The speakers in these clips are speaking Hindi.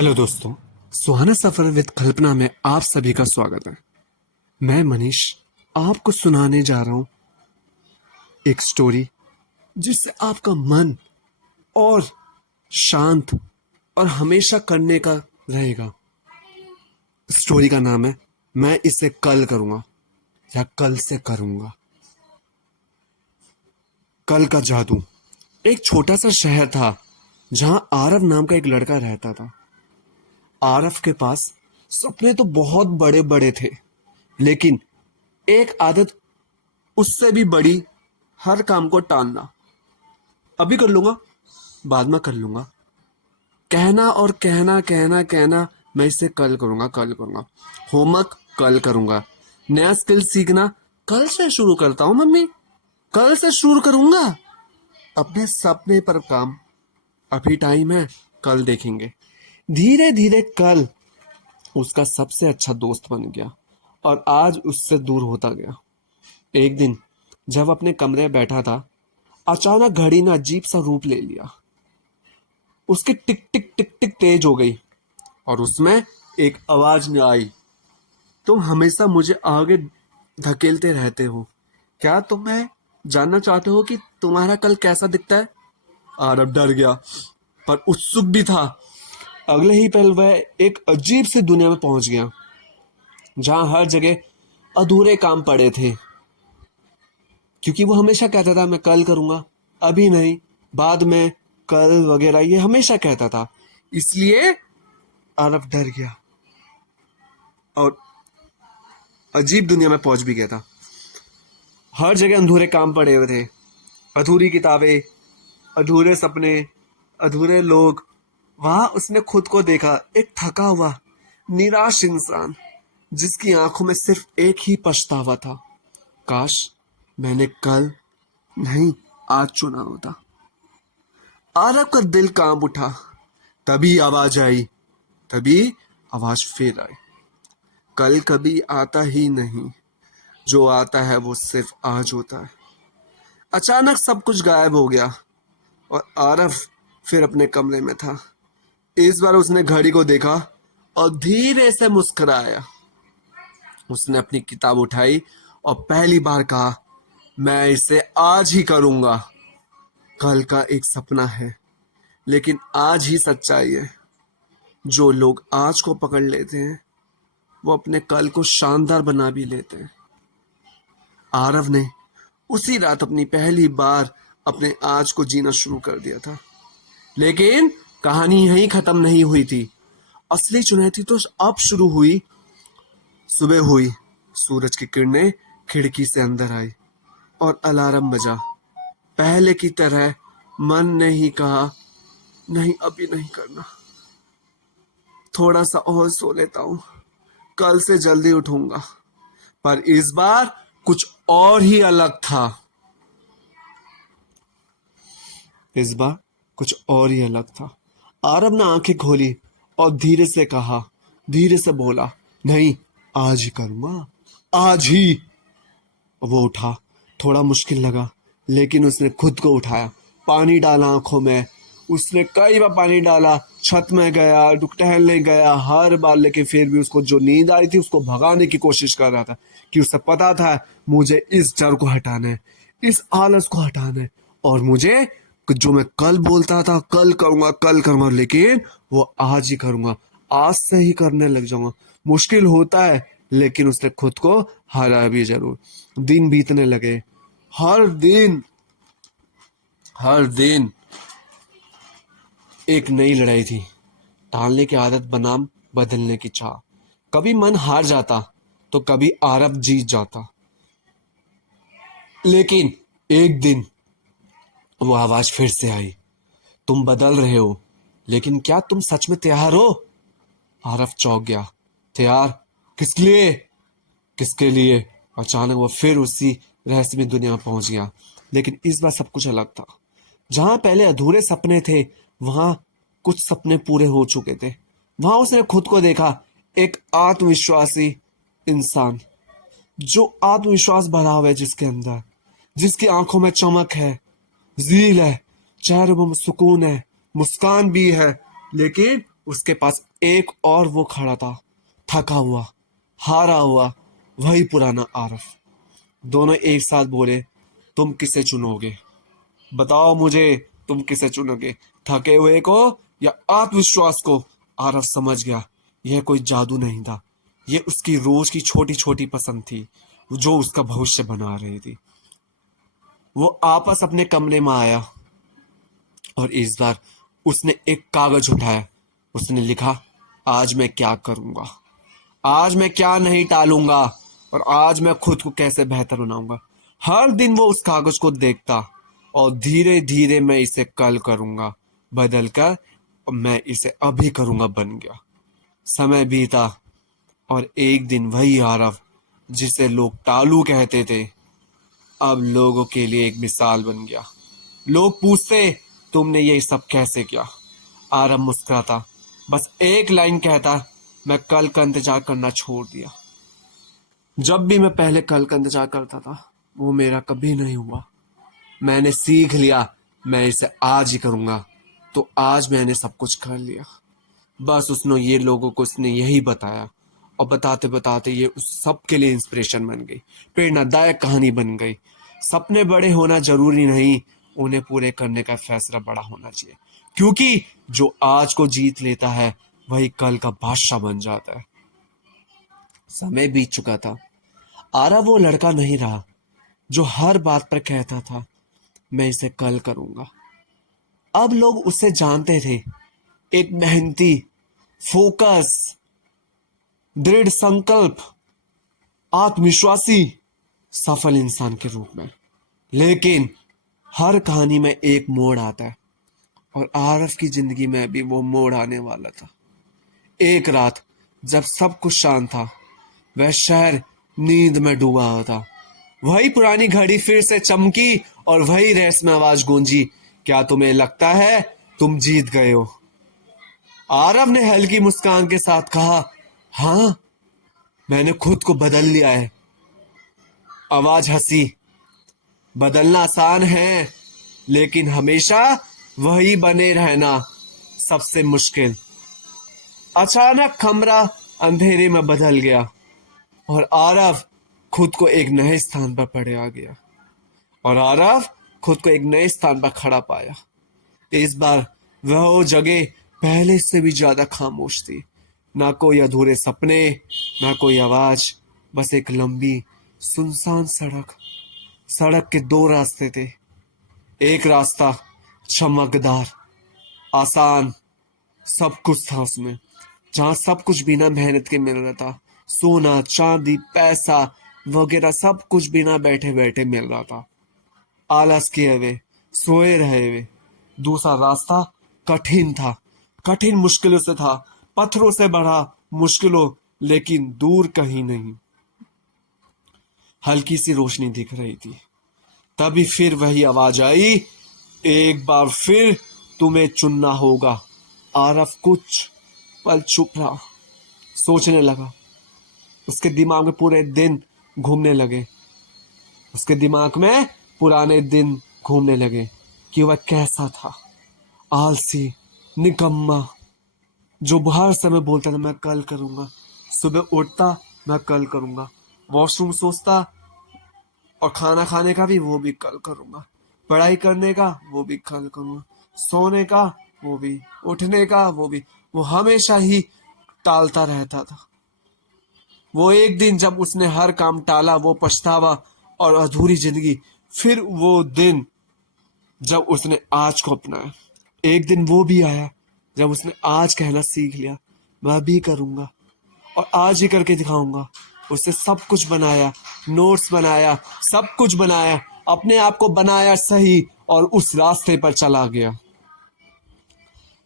हेलो दोस्तों, सुहाना सफर विद कल्पना में आप सभी का स्वागत है। मैं मनीष आपको सुनाने जा रहा हूं एक स्टोरी जिससे आपका मन और शांत और हमेशा करने का रहेगा। स्टोरी का नाम है मैं इसे कल करूंगा या कल से करूंगा। कल का जादू। एक छोटा सा शहर था जहां आरव नाम का एक लड़का रहता था। आरफ के पास सपने तो बहुत बड़े बड़े थे, लेकिन एक आदत उससे भी बड़ी, हर काम को टालना। अभी कर लूंगा, बाद में कर लूंगा, कहना और कहना कहना कहना। मैं इसे कल करूंगा, कल करूंगा। होमवर्क कल करूंगा, नया स्किल सीखना कल से शुरू करता हूं मम्मी, कल से शुरू करूंगा। अपने सपने पर काम, अभी टाइम है, कल देखेंगे। धीरे धीरे कल उसका सबसे अच्छा दोस्त बन गया और आज उससे दूर होता गया। एक दिन जब अपने कमरे में बैठा था, अचानक घड़ी ने अजीब सा रूप ले लिया। उसकी टिक टिक टिक टिक तेज हो गई और उसमें एक आवाज आई, तुम हमेशा मुझे आगे धकेलते रहते हो, क्या तुम्हें जानना चाहते हो कि तुम्हारा कल कैसा दिखता है? आरव डर गया पर उत्सुक भी था। अगले ही पल वह एक अजीब सी दुनिया में पहुंच गया जहां हर जगह अधूरे काम पड़े थे, क्योंकि वो हमेशा कहता था मैं कल करूंगा, अभी नहीं, बाद में, कल वगैरह ये हमेशा कहता था। इसलिए आरव डर गया और अजीब दुनिया में पहुंच भी गया था। हर जगह अधूरे काम पड़े हुए थे, अधूरी किताबें, अधूरे सपने, अधूरे लोग। वहां उसने खुद को देखा, एक थका हुआ निराश इंसान जिसकी आंखों में सिर्फ एक ही पछतावा था, काश मैंने कल नहीं आज चुना होता। आरव का दिल कांप उठा। तभी आवाज आई, तभी आवाज फिर आई, कल कभी आता ही नहीं, जो आता है वो सिर्फ आज होता है। अचानक सब कुछ गायब हो गया और आरव फिर अपने कमरे में था। इस बार उसने घड़ी को देखा और धीरे से मुस्कुराया। उसने अपनी किताब उठाई और पहली बार कहा, मैं इसे आज ही करूंगा। कल का एक सपना है, लेकिन आज ही सच्चाई है। जो लोग आज को पकड़ लेते हैं वो अपने कल को शानदार बना भी लेते हैं। आरव ने उसी रात अपनी पहली बार अपने आज को जीना शुरू कर दिया था। लेकिन कहानी यहीं खत्म नहीं हुई थी। असली चुनौती तो अब शुरू हुई। सुबह हुई, सूरज की किरणें खिड़की से अंदर आई और अलार्म बजा। पहले की तरह मन ने ही कहा, नहीं अभी नहीं करना, थोड़ा सा और सो लेता हूं, कल से जल्दी उठूंगा। पर इस बार कुछ और ही अलग था। इस बार कुछ और ही अलग था। आरव ने आंखें खोली और धीरे से बोला, नहीं आज ही करूंगा, आज ही। वो उठा, थोड़ा मुश्किल लगा, लेकिन उसने खुद को उठाया, पानी डाला आंखों में। उसने कई बार पानी डाला, छत में गया, टहलने गया हर बार, लेकिन फिर भी उसको जो नींद आ रही थी उसको भगाने की कोशिश कर रहा था, कि उसे पता था मुझे इस डर को हटाना है, इस आलस को हटाना है, और मुझे जो मैं कल बोलता था कल करूंगा, लेकिन वो आज ही करूंगा, आज से ही करने लग जाऊंगा। मुश्किल होता है, लेकिन उसने खुद को हरा भी जरूर। दिन बीतने लगे। हर दिन एक नई लड़ाई थी। टालने की आदत बनाम बदलने की चाह। कभी मन हार जाता तो कभी आरव जीत जाता। लेकिन एक दिन वो आवाज फिर से आई, तुम बदल रहे हो, लेकिन क्या तुम सच में तैयार हो? आरव चौंक गया। तैयार? किसके लिए? किसके लिए? अचानक वो फिर उसी रहस्यमय दुनिया में पहुंच गया, लेकिन इस बार सब कुछ अलग था। जहां पहले अधूरे सपने थे, वहां कुछ सपने पूरे हो चुके थे। वहां उसने खुद को देखा, एक आत्मविश्वासी इंसान, जो आत्मविश्वास भरा हुआ है जिसके अंदर, जिसकी आंखों में चमक है, जील है, चेहरे में सुकून है, मुस्कान भी है, लेकिन उसके पास एक और वो खड़ा था, थका हुआ, हारा हुआ, वही पुराना आरफ। दोनों एक साथ बोले, तुम किसे चुनोगे? बताओ मुझे, तुम किसे चुनोगे, थके हुए को या आत्मविश्वास को? आरफ समझ गया यह कोई जादू नहीं था, यह उसकी रोज की छोटी छोटी पसंद थी जो उसका भविष्य बना रही थी। वो आपस अपने कमरे में आया और इस बार उसने एक कागज उठाया। उसने लिखा, आज मैं क्या करूंगा, आज मैं क्या नहीं टालूंगा, और आज मैं खुद को कैसे बेहतर बनाऊंगा। हर दिन वो उस कागज को देखता और धीरे धीरे मैं इसे कल करूंगा बदल कर, और मैं इसे अभी करूंगा बन गया। समय बीता और एक दिन वही आरव जिसे लोग टालू कहते थे अब लोगों के लिए एक मिसाल बन गया। लोग पूछते, तुमने ये सब कैसे किया? आरव मुस्कुराता, बस एक लाइन कहता, मैं कल का इंतजार करना छोड़ दिया। जब भी मैं पहले कल का इंतजार करता था वो मेरा कभी नहीं हुआ। मैंने सीख लिया मैं इसे आज ही करूंगा, तो आज मैंने सब कुछ कर लिया। बस उसने ये लोगों को उसने यही बताया, और बताते बताते ये उस सब के लिए इंस्पिरेशन बन गई, प्रेरणादायक कहानी बन गई। सपने बड़े होना जरूरी नहीं, उन्हें पूरे करने का फैसला बड़ा होना चाहिए, क्योंकि जो आज को जीत लेता है वही कल का बादशाह बन जाता है। समय बीत चुका था। आरा वो लड़का नहीं रहा जो हर बात पर कहता था, मैं इसे कल करूंगा। अब लोग उसे जानते थे, एक मेहनती, फोकस, दृढ़ संकल्प, आत्मविश्वासी, सफल इंसान के रूप में। लेकिन हर कहानी में एक मोड़ आता है, और आरफ की जिंदगी में भी वो मोड़ आने वाला था। एक रात जब सब कुछ शांत था, वह शहर नींद में डूबा हुआ था। वही पुरानी घड़ी फिर से चमकी और वही रहस्यमय आवाज गूंजी, क्या तुम्हें लगता है तुम जीत गए हो? आरव ने हल्की मुस्कान के साथ कहा, हाँ, मैंने खुद को बदल लिया है। आवाज हंसी, बदलना आसान है, लेकिन हमेशा वही बने रहना सबसे मुश्किल। अचानक कमरा अंधेरे में बदल गया और आरव खुद को एक नए स्थान पर पड़े आ गया, और आरव खुद को एक नए स्थान पर खड़ा पाया। इस बार वह वो जगह पहले से भी ज्यादा खामोश थी। ना कोई अधूरे सपने, ना कोई आवाज, बस एक लंबी सुनसान सड़क। सड़क के दो रास्ते थे। एक रास्ता चमकदार, आसान, सब कुछ था उसमें, जहां सब कुछ बिना मेहनत के मिल रहा था। सोना, चांदी, पैसा वगैरह सब कुछ बिना बैठे बैठे मिल रहा था, आलस किए हुए, सोए रहे हुए। दूसरा रास्ता कठिन था, कठिन मुश्किलों से था, पत्थरों से भरा मुश्किलों, लेकिन दूर कहीं नहीं। हल्की सी रोशनी दिख रही थी। तभी फिर वही आवाज आई, एक बार फिर तुम्हें चुनना होगा। आरफ कुछ पल चुप रहा, सोचने लगा। उसके दिमाग में पूरे दिन घूमने लगे, उसके दिमाग में पुराने दिन घूमने लगे कि वह कैसा था, आलसी, निकम्मा, जो हर समय बोलता था मैं कल करूंगा। सुबह उठता, मैं कल करूंगा, वॉशरूम सोचता, और खाना खाने का भी वो भी कल करूंगा, पढ़ाई करने का वो भी कल करूंगा, सोने का वो भी, उठने का वो भी। वो हमेशा ही टालता रहता था। वो एक दिन जब उसने हर काम टाला, वो पछतावा और अधूरी जिंदगी। फिर वो दिन जब उसने आज को अपनाया। एक दिन वो भी आया जब उसने आज कहना सीख लिया, मैं भी करूंगा और आज ही करके दिखाऊंगा। उसने सब कुछ बनाया, नोट्स बनाया, सब कुछ बनाया, अपने आप को बनाया सही, और उस रास्ते पर चला गया।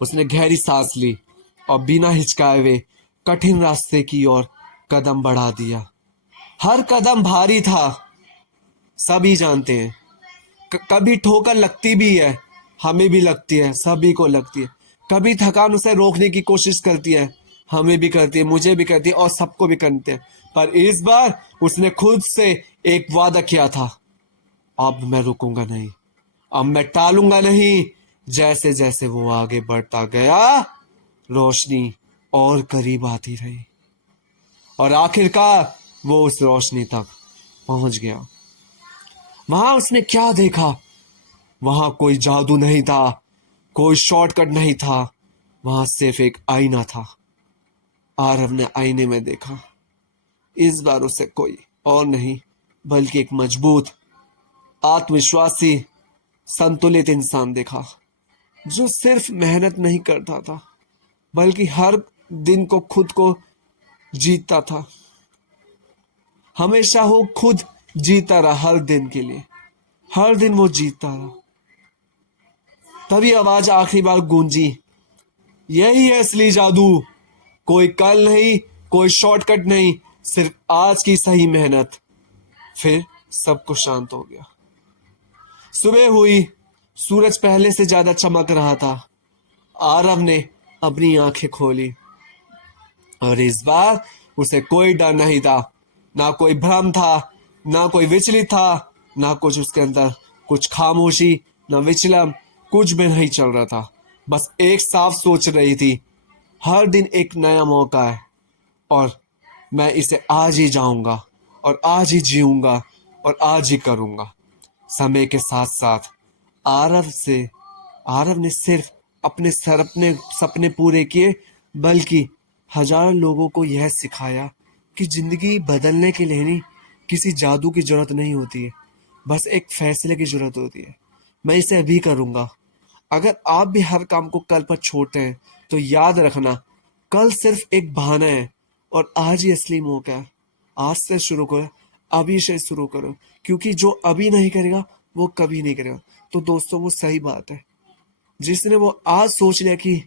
उसने गहरी सांस ली और बिना हिचकाए हुए कठिन रास्ते की ओर कदम बढ़ा दिया। हर कदम भारी था, सभी जानते हैं। कभी ठोकर लगती भी है, हमें भी लगती है, सभी को लगती है। कभी थकान उसे रोकने की कोशिश करती है, हमें भी करती है, मुझे भी करती है, और सबको भी करते हैं। पर इस बार उसने खुद से एक वादा किया था, अब मैं रुकूंगा नहीं, अब मैं टालूंगा नहीं। जैसे जैसे वो आगे बढ़ता गया, रोशनी और करीब आती रही और आखिरकार वो उस रोशनी तक पहुंच गया। वहां उसने क्या देखा? वहां कोई जादू नहीं था, कोई शॉर्टकट नहीं था, वहां सिर्फ एक आईना था। आरव ने आईने में देखा। इस बार उसे कोई और नहीं बल्कि एक मजबूत, आत्मविश्वासी, संतुलित इंसान देखा, जो सिर्फ मेहनत नहीं करता था बल्कि हर दिन को खुद को जीतता था। हमेशा वो खुद जीता रहा, हर दिन के लिए, हर दिन वो जीतता रहा। तभी आवाज आखिरी बार गूंजी, यही है असली जादू। कोई कल नहीं, कोई शॉर्टकट नहीं, सिर्फ आज की सही मेहनत। फिर सब कुछ शांत हो गया। सुबह हुई। सूरज पहले से ज्यादा चमक रहा था। आरव ने अपनी आंखें खोली और इस बार उसे कोई डर नहीं था, ना कोई भ्रम था, ना कोई विचलित था, ना कुछ उसके अंदर कुछ खामोशी, ना विचलन, कुछ भी नहीं चल रहा था। बस एक साफ सोच रही थी, हर दिन एक नया मौका है और मैं इसे आज ही जाऊंगा और आज ही जीऊंगा और आज ही करूंगा। समय के साथ साथ आरव से आरव ने सिर्फ अपने सपने पूरे किए, बल्कि हजारों लोगों को यह सिखाया कि जिंदगी बदलने के लिए नहीं, किसी जादू की जरूरत नहीं होती है, बस एक फैसले की जरूरत होती है। मैं इसे अभी करूंगा। अगर आप भी हर काम को कल पर छोड़ते हैं तो याद रखना, कल सिर्फ एक बहाना है और आज ही असली मौका है। आज से शुरू करो, अभी से शुरू करो, क्योंकि जो अभी नहीं करेगा वो कभी नहीं करेगा। तो दोस्तों, वो सही बात है। जिसने वो आज सोच लिया कि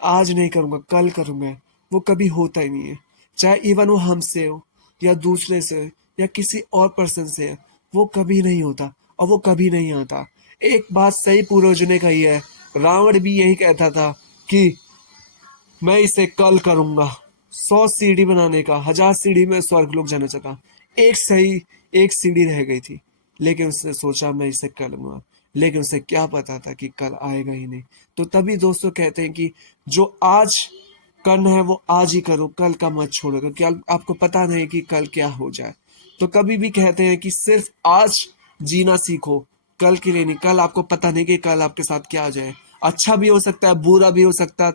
आज नहीं करूंगा कल करूंगा, वो कभी होता ही नहीं है। चाहे इवन वो हमसे हो या दूसरे से हो या किसी और पर्सन से है, वो कभी नहीं होता और वो कभी नहीं आता। एक बात सही पूर्वज ने कही है, रावण भी यही कहता था कि मैं इसे कल करूंगा। 100 सीढ़ी बनाने का, 1000 सीढ़ी में स्वर्ग लोग जाना चाहता, एक सीढ़ी रह गई थी, लेकिन उसने सोचा मैं इसे कल लूंगा। लेकिन उसे क्या पता था कि कल आएगा ही नहीं। तो तभी दोस्तों कहते हैं कि जो आज करना है वो आज ही करो, कल का मत छोड़ो, क्योंकि आपको पता नहीं कि कल क्या हो जाए। तो कभी भी कहते हैं कि सिर्फ आज जीना सीखो, कल के लिए नहीं। कल आपको पता नहीं कि कल आपके साथ क्या आ जाए, अच्छा भी हो सकता है, बुरा भी हो सकता है।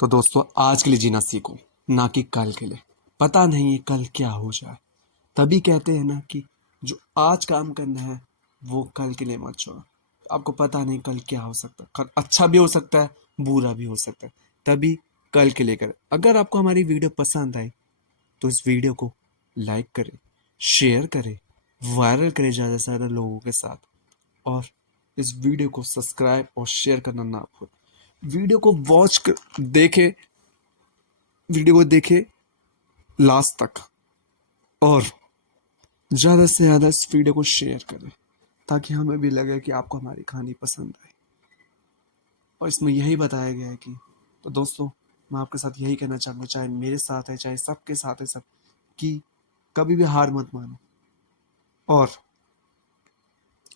तो दोस्तों, आज के लिए जीना सीखो, ना कि कल के लिए। पता नहीं है कल क्या हो जाए। तभी कहते हैं ना कि जो आज काम करना है वो कल के लिए मत छोड़ो। आपको पता नहीं कल क्या हो सकता है, कल अच्छा भी हो सकता है, बुरा भी हो सकता है। तभी कल के लिए करें। अगर आपको हमारी वीडियो पसंद आई तो इस वीडियो को लाइक करें, शेयर करें, वायरल करें ज़्यादा से ज़्यादा लोगों के साथ, और इस वीडियो को सब्सक्राइब और शेयर करना ना भूलें। देखें, वीडियो को देखें लास्ट तक, और ज़्यादा से ज़्यादा इस वीडियो को शेयर करें ताकि हमें भी लगे कि आपको हमारी कहानी पसंद आई। और इसमें यही बताया गया है कि, तो दोस्तों, मैं आपके साथ यही कहना चाहूँगा, चाहे मेरे साथ है चाहे सबके साथ है सब, कि कभी भी हार मत मानो और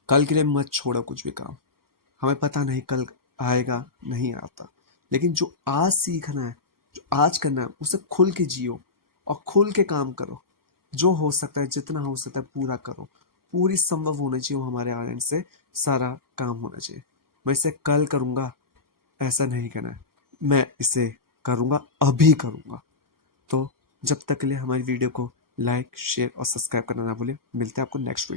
कल के लिए मत छोड़ो कुछ भी काम। हमें पता नहीं कल आएगा नहीं आता, लेकिन जो आज सीखना है, जो आज करना है, उसे खुल के जियो और खुल के काम करो। जो हो सकता है, जितना हो सकता है पूरा करो। पूरी संभव होना चाहिए वो हमारे एंड से सारा काम होना चाहिए। मैं इसे कल करूँगा ऐसा नहीं करना है, मैं इसे करूँगा, अभी करूँगा। तो जब तक के लिए हमारी वीडियो को लाइक, शेयर और सब्सक्राइब करना ना भूलें। मिलते हैं आपको नेक्स्ट वीडियो।